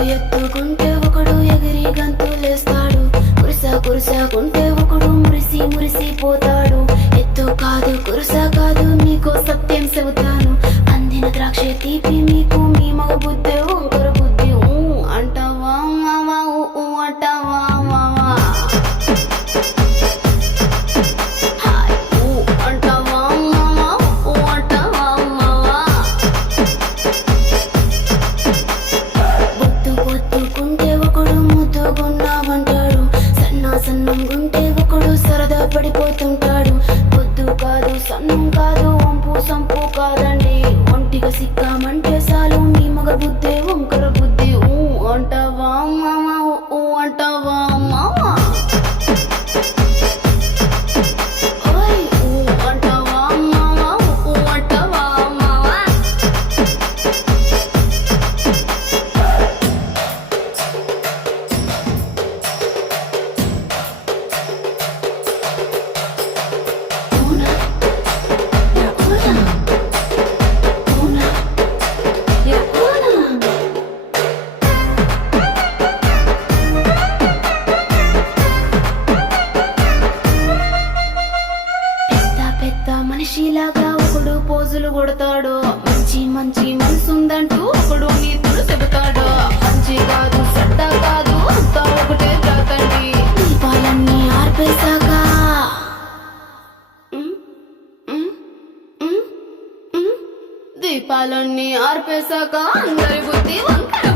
ఎత్తుకుంటే ఒకడు ఎగిరి గంతులేస్తాడు. కురుసాకుంటే ఒకడు మురిసిపోతాడు. ఎత్తు కాదు కురుసా కాదు నీకో సత్యం చెబుతాను. అందిన ద్రాక్ష తీపి మీకు మీ మగ బుద్ధి వంకర బుద్ధి. అంటావా మావా అంటావా మావా. అంటావా మావా అంటావా మావా. పొత్తుకుంటే ఒకడు ముద్దుగున్నావంటాడు. సన్నం గుంటే ఒకడు సరదా పడిపోతుంటాడు. పొద్దు కాదు సన్నం కాదు వంపు సంపు కాదండి. ఒంటిగా సిక్కామంటే చాలు మీ మగ బుద్ధి వంకర బుద్ధి. అంటావా మామా అంటావా మామా. అంటావా మామా అంటావా మామా. మనిషిలాగా ఒకడు పోజులు కొడతాడు. మంచి మనసుందంటూ ఒకడు నీతులు చెబుతాడు. మంచి కాదు చెడ్డ కాదు అంతా ఒకటే తాకండి. దీపాలన్నీ ఆర్పేశాక అందరి బుద్ధి వంకర.